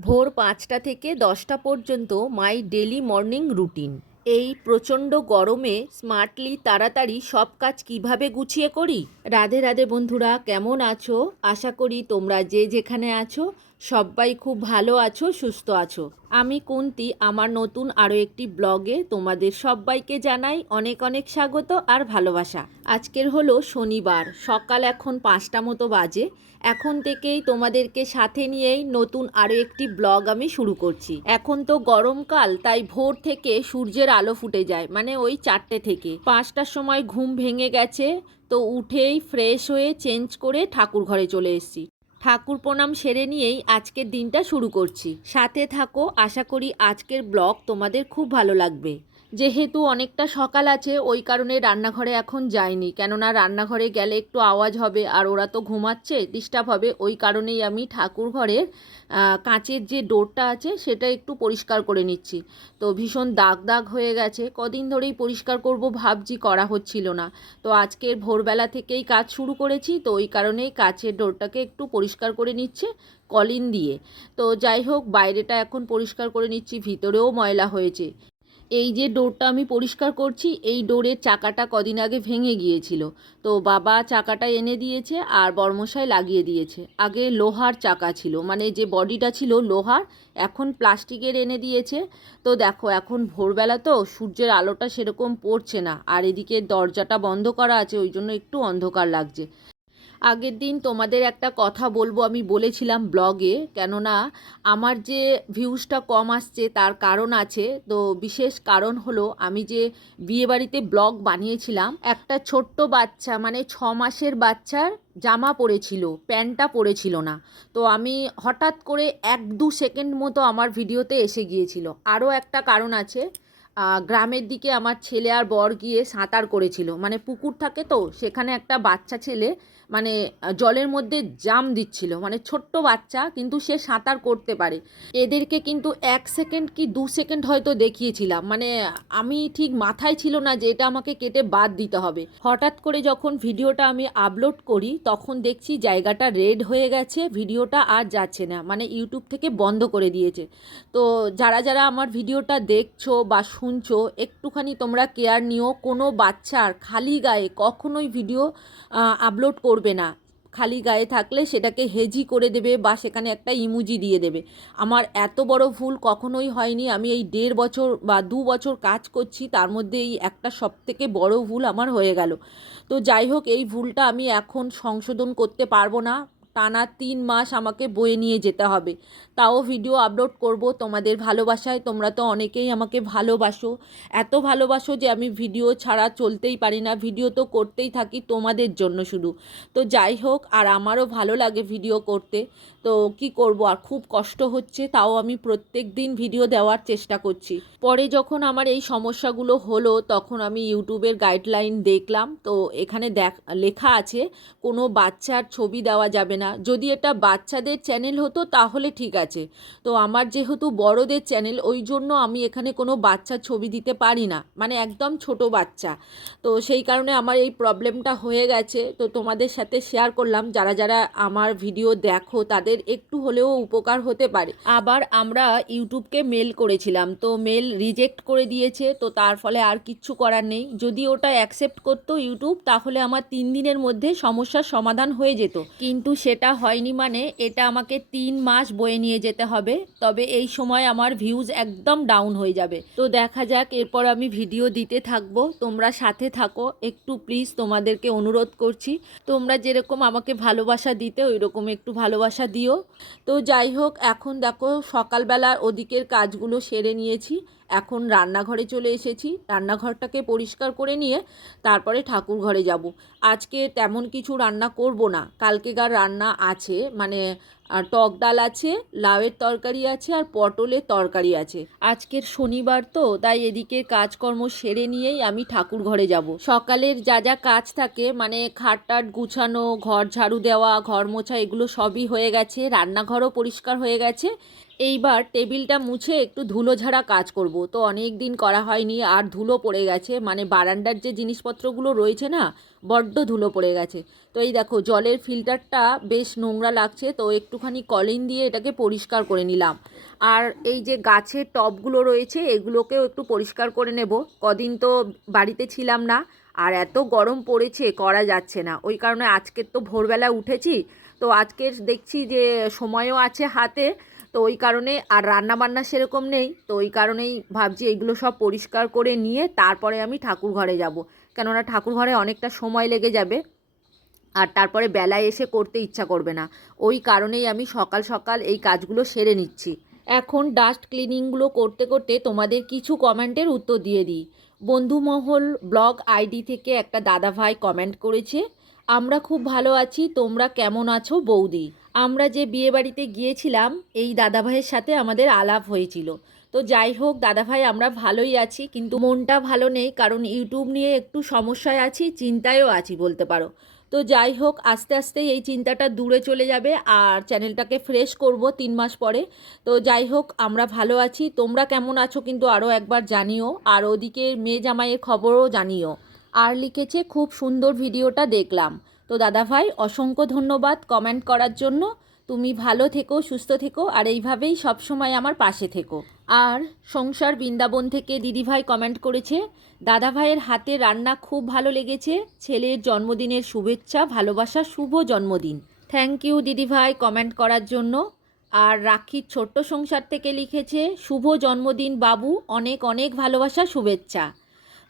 ভোর পাঁচটা থেকে দশটা পর্যন্ত মাই ডেলি মর্নিং রুটিন। এই প্রচণ্ড গরমে স্মার্টলি তাড়াতাড়ি সব কাজ কীভাবে গুছিয়ে করি? রাধে রাধে বন্ধুরা, কেমন আছো? আশা করি তোমরা যে যেখানে আছো সবাই খুব ভালো আছো, সুস্থ আছো। আমি কুন্তি, আমার নতুন আরও একটি ব্লগে তোমাদের সবাইকে জানাই অনেক অনেক স্বাগত আর ভালোবাসা। আজকের হলো শনিবার, সকাল এখন পাঁচটা মতো বাজে। এখন থেকেই তোমাদেরকে সাথে নিয়েই নতুন আরও একটি ব্লগ আমি শুরু করছি। এখন তো গরমকাল, তাই ভোর থেকে সূর্যের আলো ফুটে যায় মানে ওই চারটে থেকে। পাঁচটার সময় ঘুম ভেঙে গেছে, তো উঠেই ফ্রেশ হয়ে চেঞ্জ করে ঠাকুর ঘরে চলে এসেছি। ঠাকুর প্রণাম সেরে নিয়েই আজকের দিনটা শুরু করছি। সাথে থাকো, আশা করি আজকের ব্লগ তোমাদের খুব ভালো লাগবে। যেহেতু অনেকটা সকাল আছে, ওই কারণে রান্নাঘরে এখন যাইনি। কেননা রান্নাঘরে গেলে একটু আওয়াজ হবে আর ওরা তো ঘুমাচ্ছে ডিস্টার্ব হবে। ওই কারণেই আমি ঠাকুর ঘরের কাঁচের যে ডোরটা আছে, সেটা একটু পরিষ্কার করে নিচ্ছি। তো ভীষণ দাগ দাগ হয়ে গেছে, কদিন ধরেই পরিষ্কার করব ভাবছি, করা হচ্ছিল না। তো আজকের ভোরবেলা থেকেই কাজ শুরু করেছি, তো ওই কারণেই কাঁচের ডোরটাকে একটু পরিষ্কার করে নিচ্ছে, কলিন দিয়ে। তো যাই হোক, বাইরেটা এখন পরিষ্কার করে নিচ্ছি, ভিতরেও ময়লা হয়েছে। এই যে ডোরটা আমি পরিষ্কার করছি, এই ডোরের চাকাটা কদিন আগে ভেঙে গিয়েছিল। তো বাবা চাকাটা এনে দিয়েছে আর বর্মশাই লাগিয়ে দিয়েছে। আগে লোহার চাকা ছিল মানে যে বডিটা ছিল লোহার, এখন প্লাস্টিকের এনে দিয়েছে। তো দেখো, এখন ভোরবেলা তো সূর্যের আলোটা সেরকম পড়ছে না, আর এদিকে দরজাটা বন্ধ করা আছে, ওই জন্য একটু অন্ধকার লাগছে। আগের দিন তোমাদের একটা কথা বলব, আমি বলেছিলাম ব্লগে কেননা, আমার যে ভিউজটা কম আসছে, তার কারণ আছে। তো বিশেষ কারণ হলো, আমি যে বিয়েবাড়িতে ব্লগ বানিয়েছিলাম, একটা ছোট্ট বাচ্চা মানে ছ মাসের বাচ্চার জামা পরেছিল প্যান্টটা পরেছিল না। তো আমি হঠাৎ করে এক দু সেকেন্ড মতো আমার ভিডিওতে এসে গিয়েছিল। আরও একটা কারণ আছে গ্রামের দিকে আমার ছেলে আর বর গিয়ে সাঁতার করেছিল। মানে পুকুর থাকে তো, সেখানে একটা বাচ্চা ছেলে মানে জলের মধ্যে জাম দিচ্ছিল। মানে ছোট্ট বাচ্চা, কিন্তু সে সাঁতার করতে পারে। এদেরকে কিন্তু এক সেকেন্ড কি দু সেকেন্ড হয়তো দেখিয়েছিলাম। মানে আমি ঠিক মাথায় ছিল না যে এটা আমাকে কেটে বাদ দিতে হবে। হঠাৎ করে যখন ভিডিওটা আমি আপলোড করি, তখন দেখছি জায়গাটা রেড হয়ে গেছে, ভিডিওটা আর যাচ্ছে না। মানে ইউটিউব থেকে বন্ধ করে দিয়েছে। তো, যারা যারা আমার ভিডিওটা দেখছ বা শুনছো, একটুখানি তোমরা কেয়ার নিও। কোনো বাচ্চার খালি গায়ে কখনোই ভিডিও আপলোড করবে না। খালি গায়ে থাকলে সেটাকে হেজি করে দেবে বা সেখানে একটা ইমুজি দিয়ে দেবে। আমার এত বড় ভুল কখনোই হয়নি। আমি এই দেড় বছর বা দু বছর কাজ করছি, তার মধ্যে এই একটা সব থেকে বড় ভুল আমার হয়ে গেল। তো যাই হোক, এই ভুলটা আমি এখন সংশোধন করতে পারব না। টানা তিন মাস আমাকে বয়ে নিয়ে যেতে হবে। তাও ভিডিও আপলোড করব, তোমাদের ভালোবাসায়। তোমরা তো অনেকেই আমাকে ভালোবাসো। এত ভালোবাসো যে আমি ভিডিও ছাড়া চলতেই পারি না। ভিডিও তো করতেই থাকি তোমাদের জন্য শুধু। তো যাই হোক, আর আমারও ভালো লাগে ভিডিও করতে। তো কি করব, আর খুব কষ্ট হচ্ছে। তাও আমি প্রত্যেক দিন ভিডিও দেওয়ার চেষ্টা করছি। পরে যখন আমার এই সমস্যাগুলো হলো, তখন আমি ইউটিউবের গাইডলাইন দেখলাম। তো এখানে দেখ, লেখা আছে, কোনো বাচ্চার ছবি দেওয়া যাবে না। যদি এটা বাচ্চাদের চ্যানেল হতো তাহলে ঠিক আছে। তো আমার যেহেতু বড়দের চ্যানেল ওই জন্য আমি এখানে কোনো বাচ্চার ছবি দিতে পারি না। মানে একদম ছোট বাচ্চা। তো সেই কারণে আমার এই প্রবলেমটা হয়ে গেছে। তো তোমাদের সাথে শেয়ার করলাম। যারা যারা আমার ভিডিও দেখো, তাদের একটু হলেও উপকার হতে পারে। আবার আমরা ইউটিউবকে মেল করেছিলাম। তো মেল রিজেক্ট করে দিয়েছে। তো তার ফলে আর কিচ্ছু করার নেই। যদি ওটা অ্যাকসেপ্ট করতো ইউটিউব তাহলে আমার তিন দিনের মধ্যে সমস্যার সমাধান হয়ে যেত। কিন্তু সেটা হয়নি মানে এটা আমাকে তিন মাস বয়ে নিয়ে যেতে হবে। তবে এই সময় আমার ভিউজ একদম ডাউন হয়ে যাবে। তো দেখা যাক, এরপর আমি ভিডিও দিতে থাকব। তোমরা সাথে থাকো। একটু প্লিজ তোমাদেরকে অনুরোধ করছি। তোমরা যেরকম আমাকে ভালোবাসা দিতে ওই রকম একটু ভালোবাসা দিও। তো যাই হোক, এখন দেখো সকালবেলা ওদিকের কাজগুলো সেরে নিয়েছি। এখন রান্নাঘরে চলে এসেছি। রান্নাঘরটাকে পরিষ্কার করে নিয়ে তারপরে ঠাকুর ঘরে যাব। আজকে তেমন কিছু রান্না করব না। কালকেকার রান্না আছে মানে টক ডাল আছে, লাউয়ের তরকারি আছে আর পটলের তরকারি আছে। আজকের শনিবার তো, তাই এদিকে কাজকর্ম সেরে নিয়েই আমি ঠাকুর ঘরে যাব। সকালের যা যা কাজ থাকে মানে খাট টাট গুছানো, ঘর ঝাড়ু দেওয়া, ঘর মোছা, এগুলো সবই হয়ে গেছে। রান্নাঘরও পরিষ্কার হয়ে গেছে। এইবার টেবিলটা মুছে একটু ধুলো ঝাড়া কাজ করব। তো অনেক দিন করা হয়নি, আর ধুলো পড়ে গেছে। মানে বারান্দার যে জিনিসপত্রগুলো রয়েছে না, বড্ড ধুলো পড়ে গেছে। তো এই দেখো, জলের ফিল্টারটা বেশ নোংরা লাগছে। তো একটুখানি কলিন দিয়ে এটাকে পরিষ্কার করে নিলাম। আর এই যে গাছের টবগুলো রয়েছে, এগুলোকেও একটু পরিষ্কার করে নেব। কদিন তো বাড়িতে ছিলাম না, আর এত গরম পড়েছে, করা যাচ্ছে না। ওই কারণে আজকের তো ভোরবেলা উঠেছি। তো আজকের দেখছি যে সময়ও আছে হাতে তো ওই কারণে আর রান্না বান্না সেরকম নেই। তো ওই কারণেই ভাবছি এইগুলো সব পরিষ্কার করে নিয়ে তারপরে আমি ঠাকুর ঘরে যাব। কেননা ঠাকুর ঘরে অনেকটা সময় লেগে যাবে আর তারপরে বেলায় এসে করতে ইচ্ছা করবে না। ওই কারণেই আমি সকাল সকাল এই কাজগুলো সেরে নিচ্ছি। এখন ডাস্ট ক্লিনিংগুলো করতে করতে তোমাদের কিছু কমেন্টের উত্তর দিয়ে দিই। বন্ধুমহল ব্লগ আইডি থেকে একটা দাদা ভাই কমেন্ট করেছে, আমরা খুব ভালো আছি, তোমরা কেমন আছো বৌদি? আমরা যে বিয়ে বাড়িতে গিয়েছিলাম, এই দাদাভাইয়ের সাথে আমাদের আলাপ হয়েছিল। তো যাই হোক, দাদাভাই, আমরা ভালোই আছি, কিন্তু মনটা ভালো নেই, কারণ ইউটিউব নিয়ে একটু সমস্যায় আছি, চিন্তায়ও আছি বলতে পারো। তো যাই হোক, আস্তে আস্তে এই চিন্তাটা দূরে চলে যাবে, আর চ্যানেলটাকে ফ্রেশ করব তিন মাস পরে। তো যাই হোক, আমরা ভালো আছি, তোমরা কেমন আছো কিন্তু আরও একবার জানিও, আর ওদিকে মেয়ে জামাইয়ের খবরও জানিও। আর লিখেছে, খুব সুন্দর ভিডিওটা দেখলাম। তো দাদা ভাই, অসংখ্য ধন্যবাদ কমেন্ট করার জন্য। তুমি ভালো থেকো, সুস্থ থেকো, আর এইভাবেই সবসময় আমার পাশে থেকো। আর সংসার বৃন্দাবন থেকে দিদিভাই কমেন্ট করেছে, দাদা ভাইয়ের হাতে রান্না খুব ভালো লেগেছে, ছেলের জন্মদিনের শুভেচ্ছা, ভালোবাসা, শুভ জন্মদিন। থ্যাংক ইউ দিদিভাই কমেন্ট করার জন্য। আর রাখির ছোট্ট সংসার থেকে লিখেছে, শুভ জন্মদিন বাবু, অনেক অনেক ভালোবাসা, শুভেচ্ছা।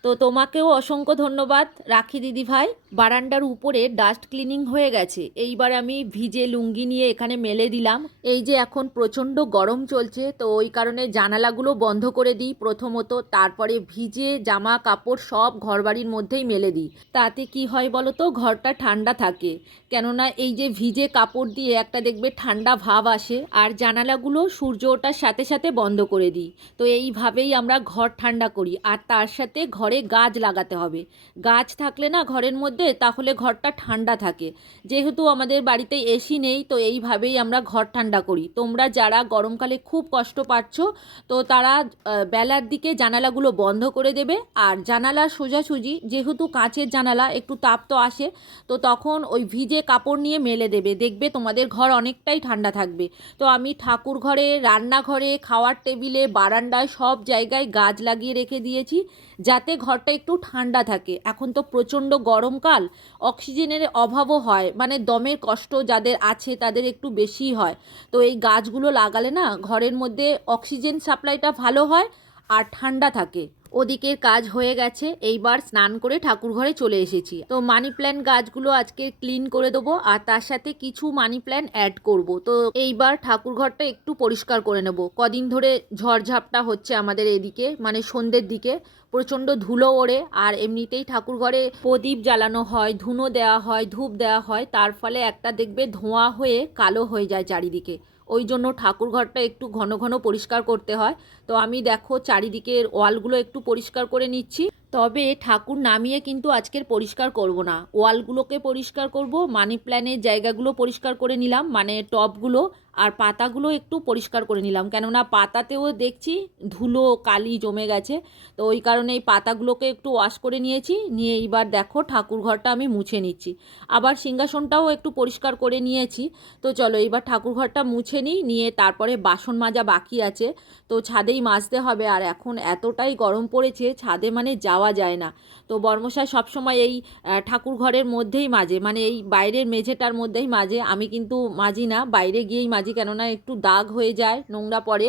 তো তোমাকেও অসংখ্য ধন্যবাদ রাখি দিদি ভাই। বারান্দার উপরে ডাস্ট ক্লিনিং হয়ে গেছে। এইবার আমি ভিজে লুঙ্গি নিয়ে এখানে মেলে দিলাম। এই যে এখন প্রচণ্ড গরম চলছে, তো ওই কারণে জানালাগুলো বন্ধ করে দিই প্রথমত। তারপরে ভিজে জামা, কাপড় সব ঘরবাড়ির মধ্যেই মেলে দিই। তাতে কি হয় বলো তো ঘরটা ঠান্ডা থাকে। কেননা এই যে ভিজে কাপড় দিয়ে একটা দেখবে ঠান্ডা ভাব আসে, আর জানালাগুলো সূর্য ওঠার সাথে সাথে বন্ধ করে দিই। তো এইভাবেই আমরা ঘর ঠান্ডা করি। আর তার সাথে ঘরে গাছ লাগাতে হবে। গাছ থাকলে না ঘরের মধ্যে তাহলে ঘরটা ঠান্ডা থাকে। যেহেতু আমাদের বাড়িতে এসি নেই, তো এইভাবেই আমরা ঘর ঠান্ডা করি। তোমরা যারা গরমকালে খুব কষ্ট পাচ্ছ, তো তারা বেলার দিকে জানালাগুলো বন্ধ করে দেবে। আর জানালা সোজাসুজি, যেহেতু কাঁচের জানালা, একটু তাপ তো আসে, তো তখন ওই ভিজে কাপড় নিয়ে মেলে দেবে। দেখবে তোমাদের ঘর অনেকটাই ঠান্ডা থাকবে। তো আমি ঠাকুর ঘরে, রান্নাঘরে, খাওয়ার টেবিলে, বারান্দায় সব জায়গায় গাছ লাগিয়ে রেখে দিয়েছি, যাতে ঘরটা একটু ঠান্ডা থাকে। এখন তো প্রচণ্ড গরমকাল অক্সিজেনের অভাবও হয়। মানে দমের কষ্ট যাদের আছে তাদের একটু বেশি হয়। তো এই গাছগুলো লাগালে না ঘরের মধ্যে অক্সিজেন সাপ্লাইটা ভালো হয় আর ঠান্ডা থাকে। ওদিকের কাজ হয়ে গেছে, এইবার স্নান করে ঠাকুর ঘরে চলে এসেছি। তো মানি প্ল্যান্ট গাছগুলো আজকে ক্লিন করে দেবো, আর তার সাথে কিছু মানি প্ল্যান্ট অ্যাড করব। তো এইবার ঠাকুর ঘরটা একটু পরিষ্কার করে নেব। কদিন ধরে ঝড়ঝাপটা হচ্ছে আমাদের এদিকে মানে সন্ধ্যের দিকে। প্রচণ্ড ধুলো ওড়ে, আর এমনিতেই ঠাকুর ঘরে প্রদীপ জ্বালানো হয়, ধুনো দেওয়া হয়, ধূপ দেওয়া হয়। তার ফলে একটা দেখবে ধোঁয়া হয়ে কালো হয়ে যায় চারিদিকে। ওই জন্য ঠাকুর ঘরটা একটু ঘন ঘন পরিষ্কার করতে হয়। তো আমি দেখো চারিদিকের ওয়ালগুলো একটু পরিষ্কার করে নিচ্ছি। তবে ঠাকুর নামিয়ে কিন্তু আজকের পরিষ্কার করব না। ওয়ালগুলোকে পরিষ্কার করব মানি প্ল্যানের জায়গাগুলো পরিষ্কার করে নিলাম মানে টবগুলো আর পাতাগুলো একটু পরিষ্কার করে নিলাম। কেননা পাতাতেও দেখছি ধুলো, কালি জমে গেছে, তো ওই কারণে এই পাতাগুলোকে একটু ওয়াশ করে নিয়েছি। নিয়ে এইবার দেখো ঠাকুর ঘরটা আমি মুছে নিচ্ছি। আবার সিংহাসনটাও একটু পরিষ্কার করে নিয়েছি। তো চলো এইবার ঠাকুর ঘরটা মুছে নিই, নিয়ে তারপরে বাসন মাজা বাকি আছে। তো ছাদেই মাজতে হবে। আর এখন এতটাই গরম পড়েছে, ছাদে মানে যাওয়া যায় না। তো বর্মশাই সবসময় এই ঠাকুর ঘরের মধ্যেই মাজে মানে এই বাইরের মেঝেটার মধ্যেই মাজে আমি কিন্তু মাজি না, বাইরে গিয়েই মাজি। কেননা একটু দাগ হয়ে যায়, নোংরা পড়ে,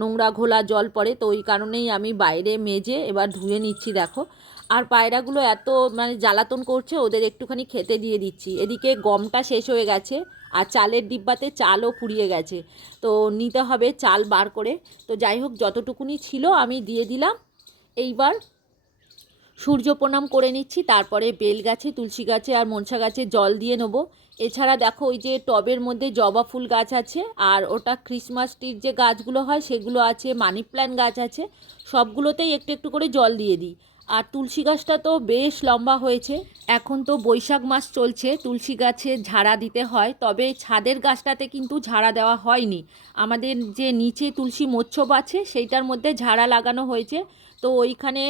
নোংরা ঘোলা জল পড়ে। তো ওই কারণেই আমি বাইরে মেজে এবার ধুয়ে নিচ্ছি, দেখো। আর পায়রাগুলো এত মানে জ্বালাতন করছে, ওদের একটুখানি খেতে দিয়ে দিচ্ছি। এদিকে গমটা শেষ হয়ে গেছে। আর চালের ডিব্বাতে চালও ফুরিয়ে গেছে। তো নিতে হবে চাল বার করে। তো যাই হোক, যতটুকুনি ছিল আমি দিয়ে দিলাম। এইবার সূর্য প্রণাম করে নিচ্ছি, তারপরে বেল গাছে, তুলসী গাছে আর মনসা গাছে জল দিয়ে নেব। এছাড়া দেখো, ওই যে টবের মধ্যে জবা ফুল গাছ আছে, আর ওটা ক্রিসমাস ট্রির যে গাছগুলো হয়, সেগুলো আছে মানি প্ল্যান্ট গাছ আছে, সবগুলোতেই একটু একটু করে জল দিয়ে দিই। আর তুলসী গাছটা তো বেশ লম্বা হয়েছে। এখন তো বৈশাখ মাস চলছে, তুলসী গাছে ঝাড়া দিতে হয়, তবে ছাদের গাছটাতে কিন্তু ঝাড়া দেওয়া হয়নি। আমাদের যে নিচে তুলসী মোচ্ছব আছে, সেইটার মধ্যে ঝাড়া লাগানো হয়েছে। তো ওইখানে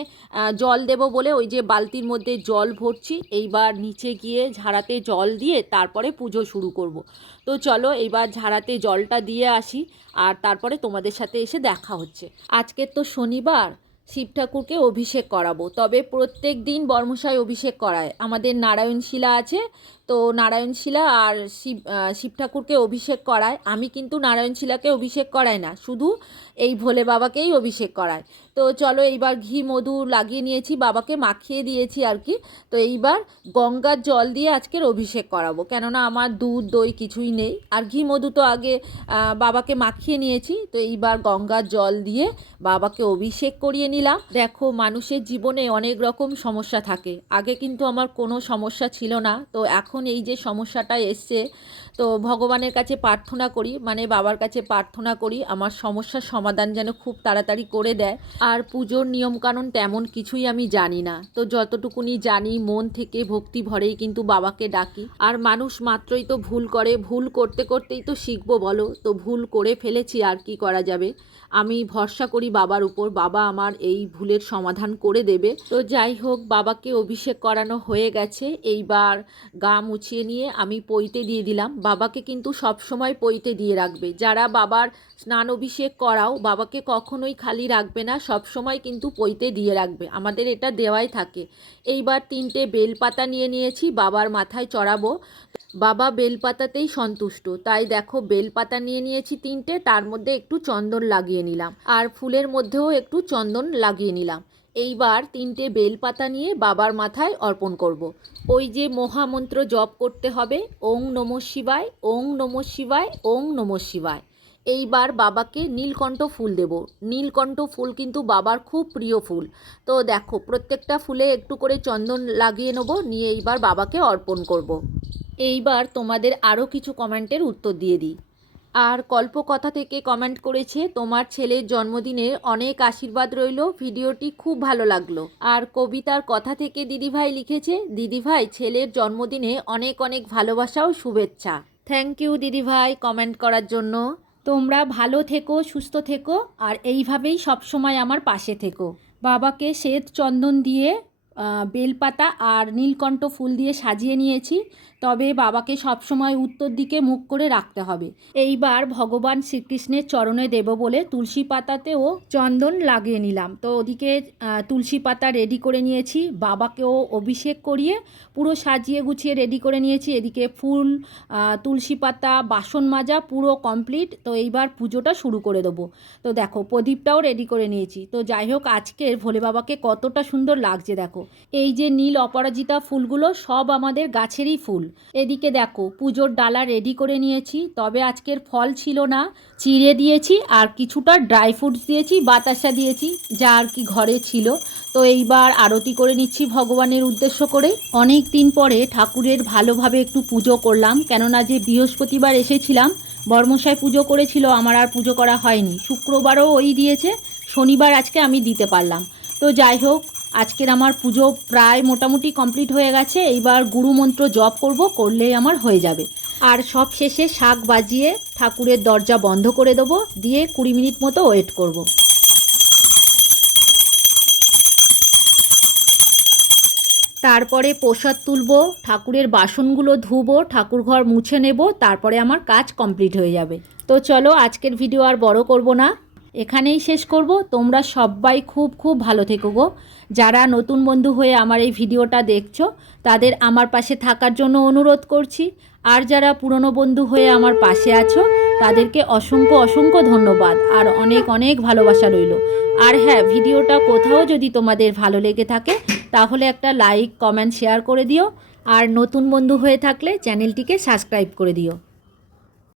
জল দেব বলে ওই যে বালতির মধ্যে জল ভরছি, এইবার নিচে গিয়ে ঝাড়াতে জল দিয়ে তারপরে পুজো শুরু করব। তো চলো এইবার ঝাড়াতে জলটা দিয়ে আসি, আর তারপরে তোমাদের সাথে এসে দেখা হচ্ছে। আজকের তো শনিবার শিব ঠাকুরকে অভিষেক করাবো। তবে প্রত্যেক দিন বর্মশাই অভিষেক করায়। আমাদের নারায়ণ শিলা আছে তো নারায়ণ শিলা আর শিব শিব ঠাকুরকে অভিষেক করায়। আমি কিন্তু নারায়ণ শিলাকে অভিষেক করাই না, শুধু এই ভোলে বাবাকেই অভিষেক করায় তো চলো এইবার ঘি, মধু লাগিয়ে নিয়েছি, বাবাকে মাখিয়ে দিয়েছি আর কি। তো এইবার গঙ্গার জল দিয়ে আজকের অভিষেক করাবো। কেননা আমার দুধ, দই কিছুই নেই। আর ঘি, মধু তো আগে বাবাকে মাখিয়ে নিয়েছি। তো এইবার গঙ্গার জল দিয়ে বাবাকে অভিষেক করিয়ে নিলাম। দেখো মানুষের জীবনে অনেক রকম সমস্যা থাকে। আগে কিন্তু আমার কোনো সমস্যা ছিল না। তো এখন এই যে সমস্যাটা এসছে, তো ভগবানের কাছে প্রার্থনা করি মানে বাবার কাছে প্রার্থনা করি, আমার সমস্যার সমাধান যেন খুব তাড়াতাড়ি করে দেয়। আর পুজোর নিয়মকানুন তেমন কিছুই আমি জানি না। তো যতটুকুনি জানি, মন থেকে ভক্তি ভরেই কিন্তু বাবাকে ডাকি। আর মানুষ মাত্রই তো ভুল করে, ভুল করতে করতেই তো শিখব, বলো? তো ভুল করে ফেলেছি, আর কি করা যাবে? আমি ভরসা করি বাবার উপর, বাবা আমার এই ভুলের সমাধান করে দেবে। তো যাই হোক, বাবাকে অভিষেক করানো হয়ে গেছে। এইবার গা মুছিয়ে নিয়ে আমি পইতে দিয়ে দিলাম। বাবাকে কিন্তু সব সময় পইতে দিয়ে রাখবে। যারা বাবার স্নান অভিষেক করাও বাবাকে কখনোই খালি রাখবে না, সব সময় কিন্তু পইতে দিয়ে রাখবে। আমাদের এটা দেওয়াই থাকে। এইবার তিনটে বেলপাতা নিয়ে নিয়েছি, বাবার মাথায় চড়াবো। বাবা বেলপাতাতেই সন্তুষ্ট। তাই দেখো, বেলপাতা নিয়ে নিয়েছি তিনটে, তার মধ্যে একটু চন্দন লাগিয়ে নিলাম। আর ফুলের মধ্যেও একটু চন্দন লাগিয়ে নিলাম। এইবার তিনটে বেলপাতা নিয়ে বাবার মাথায় অর্পণ করব। ওই যে মহামন্ত্র জপ করতে হবে, ওং নম শিবায়, ওং নম শিবায়, ওং নম শিবায় এইবার বাবাকে নীলকণ্ঠ ফুল দেব নীলকণ্ঠ ফুল কিন্তু বাবার খুব প্রিয় ফুল তো দেখো, প্রত্যেকটা ফুলে একটু করে চন্দন লাগিয়ে নেব, নিয়ে এইবার বাবাকে অর্পণ করব। এইবার তোমাদের আরও কিছু কমেন্টের উত্তর দিয়ে দিই আর কল্পকথা থেকে কমেন্ট করেছে, তোমার ছেলের জন্মদিনে অনেক আশীর্বাদ রইল, ভিডিওটি খুব ভালো লাগল। আর কবিতার কথা থেকে দিদিভাই লিখেছে, দিদিভাই, ছেলের জন্মদিনে অনেক অনেক ভালোবাসা ও শুভেচ্ছা। থ্যাংক ইউ দিদিভাই কমেন্ট করার জন্য। তোমরা ভালো থেকো, সুস্থ থেকো, আর এইভাবেই সবসময় আমার পাশে থেকো। বাবাকে শ্বেত চন্দন দিয়ে বেলপাতা আর নীলকণ্ঠ ফুল দিয়ে সাজিয়ে নিয়েছি। তবে বাবাকে সবসময় উত্তর দিকে মুখ করে রাখতে হবে। এইবার ভগবান শ্রীকৃষ্ণের চরণে দেব বলে তুলসী পাতাতেও চন্দন লাগিয়ে নিলাম। তো ওদিকে তুলসী পাতা রেডি করে নিয়েছি। বাবাকেও অভিষেক করিয়ে পুরো সাজিয়ে গুছিয়ে রেডি করে নিয়েছি। এদিকে ফুল তুলসী পাতা, বাসন মাজা পুরো কমপ্লিট তো এইবার পুজোটা শুরু করে দেবো। তো দেখো, প্রদীপটাও রেডি করে নিয়েছি। তো যাই হোক, আজকের ভোলে বাবাকে কতটা সুন্দর লাগছে দেখো। এই যে নীল অপরাজিতা ফুলগুলো সব আমাদের গাছেরই ফুল। এদিকে দেখো, পুজোর ডালা রেডি করে নিয়েছি, তবে আজকের ফল ছিল না। চিড়ে দিয়েছি, আর কিছুটা ড্রাই ফ্রুটস দিয়েছি, বাতাসা দিয়েছি, যা আর কি ঘরে ছিল। তো এইবার আরতি করে নিচ্ছি ভগবানের উদ্দেশ্য করে। অনেক দিন পরে ঠাকুরের ভালোভাবে একটু পুজো করলাম, কেননা যে বৃহস্পতিবার এসেছিলাম বর্মশাই পুজো করেছিল, আমার আর পুজো করা হয়নি। শুক্রবারও ওই দিয়েছে, শনিবার আজকে আমি দিতে পারলাম। তো যাই হোক আজকের আমার পুজো প্রায় মোটামুটি কমপ্লিট হয়ে গেছে, এইবার গুরুমন্ত্র জপ করব, করলেই আমার হয়ে যাবে। আর সব শেষে শাক বাজিয়ে ঠাকুরের দরজা বন্ধ করে দেবো, দিয়ে কুড়ি মিনিট মতো ওয়েট করব। তারপরে প্রসাদ তুলবো, ঠাকুরের বাসনগুলো ধুবো, ঠাকুর ঘর মুছে নেব, তারপরে আমার কাজ কমপ্লিট হয়ে যাবে। তো চলো, আজকের ভিডিও আর বড় করব না। এখানেই শেষ করব। তোমরা সবাই খুব খুব ভালো থেকো গো। যারা নতুন বন্ধু হয়ে আমার এই ভিডিওটা দেখছ, তাদের আমার পাশে থাকার জন্য অনুরোধ করছি। আর যারা পুরনো বন্ধু হয়ে আমার পাশে আছো, তাদেরকে অসংখ্য অসংখ্য ধন্যবাদ। আর অনেক অনেক ভালোবাসা রইল। আর হ্যাঁ ভিডিওটা কোথাও যদি তোমাদের ভালো লেগে থাকে, তাহলে একটা লাইক, কমেন্ট, শেয়ার করে দিও। আর নতুন বন্ধু হয়ে থাকলে চ্যানেলটিকে সাবস্ক্রাইব করে দিও।